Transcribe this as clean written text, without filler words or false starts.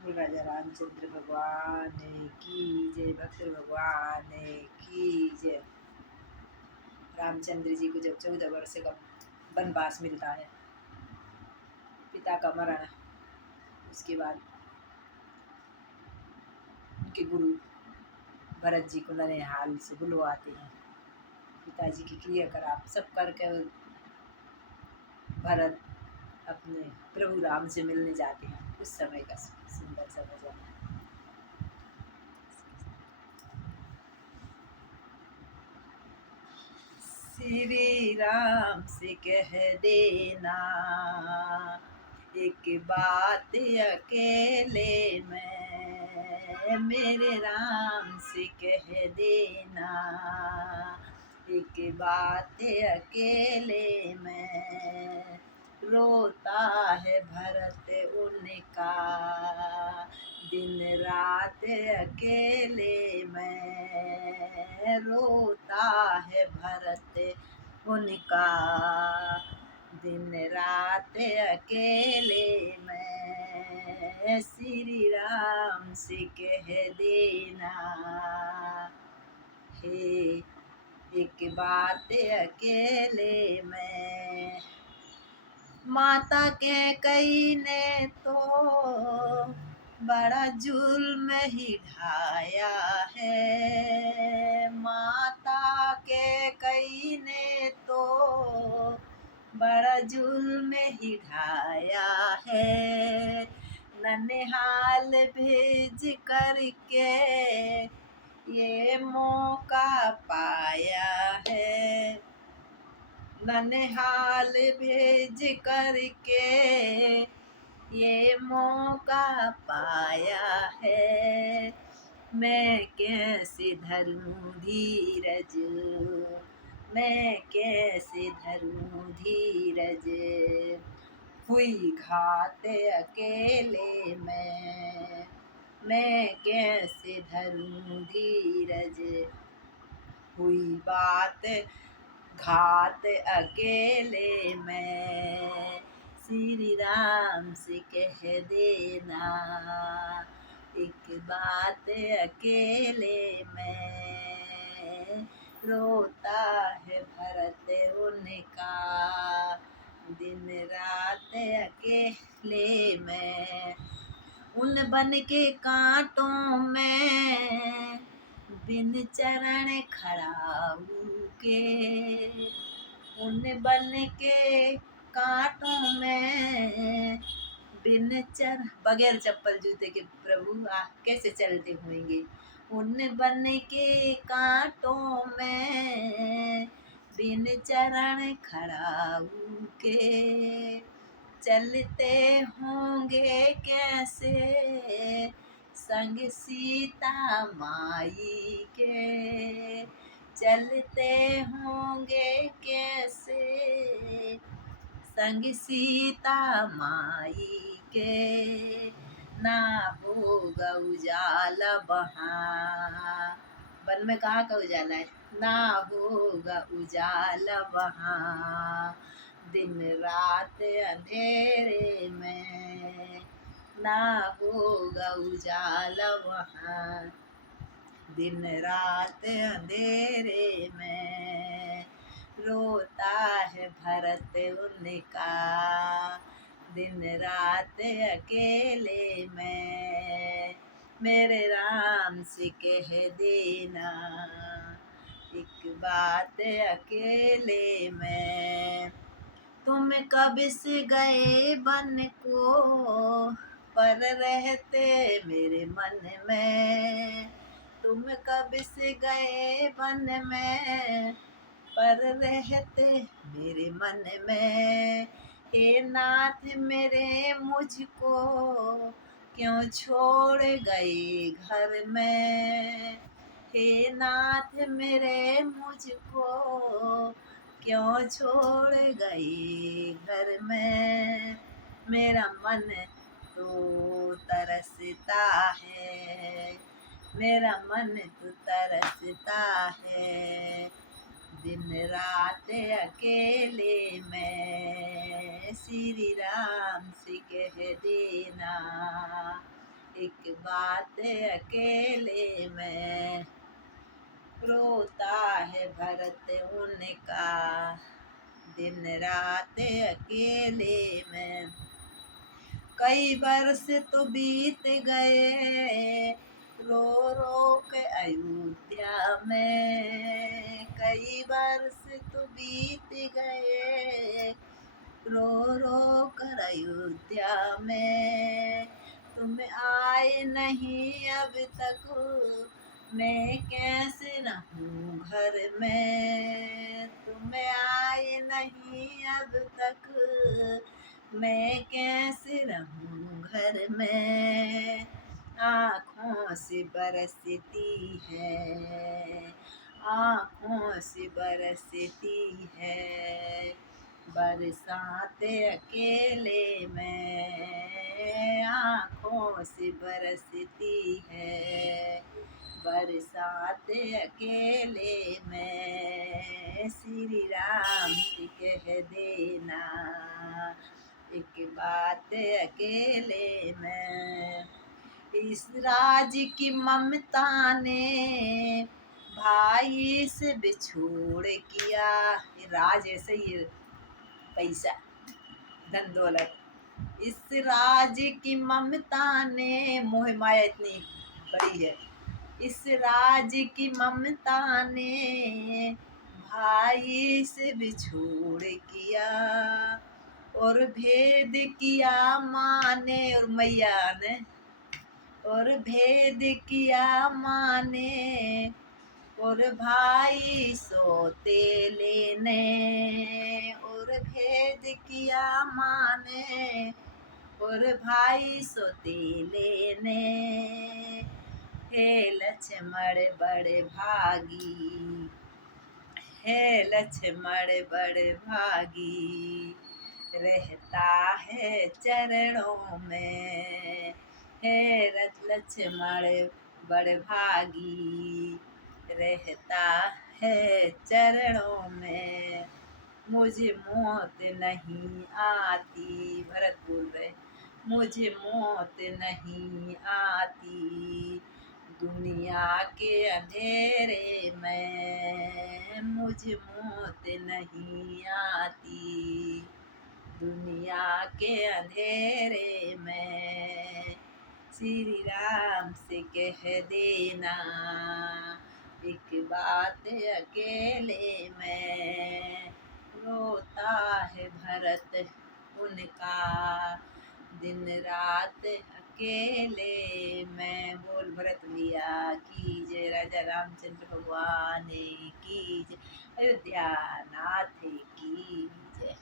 बोल राजा रामचंद्र भगवान की जय। भक्त भगवान की जय। रामचंद्र जी को जब 14 वर्ष का वनवास मिलता है, पिता का मरण, उसके बाद उनके गुरु भरत जी को ननिहाल से बुलवाते हैं। पिताजी की क्रियाकलाप सब करके भरत अपने प्रभु राम से मिलने जाते हैं। उस समय का सुंदर सा भजन है। श्री राम से कह देना एक बात अकेले में, मेरे राम से कह देना एक बात अकेले में। रोता है भरत उनका दिन रात अकेले में, रोता है भरत उनका दिन रात अकेले में। श्री राम से कह देना हे एक बात अकेले में। माता के कई ने तो बड़ा जुल्म ही ढाया है, माता के कई ने तो बड़ा जुल्म ही ढाया है। ननिहाल भेज करके ये मौका पाया है, ननिहाल भेज करके ये मौका पाया है। मैं कैसे धरूं धीरज, मैं कैसे धरूं धीरज, हुई घात अकेले में। मैं कैसे धरूं धीरज, हुई बात घात अकेले में। श्री राम से कह देना एक बात अकेले में। रोता है भरत उनका दिन रात अकेले में। उन बन के कांटों में बिन चरण खड़ा के, उन बन के कांटों में बिन चरण, बगैर चप्पल जूते के प्रभु कैसे चलते होंगे। उन बन के कांटों में बिन चरण खड़ा के, चलते होंगे कैसे संग सीता माई के। चलते होंगे कैसे संग सीता माई के। ना होगा उजाला वहाँ, वन में कहाँ का उजाला है, ना होगा उजाला वहाँ दिन रात अंधेरे में। ना होगा उजाला वहाँ दिन रात अंधेरे में। रोता है भरत उनका दिन रात अकेले में। मेरे राम से कह देना एक बात अकेले में। तुम कब से गए बन को पर रहते मेरे मन में। तुम कब से गए बन में पर रहते मेरे मन में। हे नाथ मेरे मुझको क्यों छोड़ गए घर में। हे नाथ मेरे मुझको क्यों छोड़ गए घर में। मेरा मन तो तरसता है, मेरा मन तो तरसता है दिन रात अकेले में। श्री राम से कह देना एक बात अकेले में, रोता है भरत उनका दिन रात अकेले में। कई वर्ष तो बीत गए रो रो के अयोध्या में, कई वर्ष तो बीत गए रो रो कर अयोध्या में। तुम आए नहीं अब तक, मैं कैसे रहूं घर में। तुम आए नहीं अब तक, मैं कैसे रहूं घर में। आँखों से बरसती है, आँखों से बरसती है बरसात अकेले में, आँखों से बरसती है बरसात अकेले में। श्री राम से कह देना एक बात अकेले में। इस राज की ममता ने भाई से बिछोड़ किया। राज ऐसे ही पैसा धन दौलत, इस राज की ममता ने, मोह माया इतनी बड़ी है। इस राज की ममता ने भाई से बिछोड़ किया, और भेद किया माँ ने और मैया ने, और भेद किया माँ ने और भाई सोते लेने, और भेद किया माँ ने और भाई सोते लेने। हे लक्ष्मण बड़े भागी, है लक्ष्मण बड़े भागी, रहता है चरणों में। है लक्ष्मण बड़े भागी, रहता है चरणों में। मुझे मौत नहीं आती, भरत बोल रहे, मुझे मौत नहीं आती दुनिया के अंधेरे में। मुझे मौत नहीं आती दुनिया के अंधेरे में। श्री राम से कह देना एक बात अकेले में, रोता है भरत उनका दिन रात अकेले में। बोल भरत भैया की जय, राजा रामचंद्र भगवान की जय, अयोध्या नाथ की जय।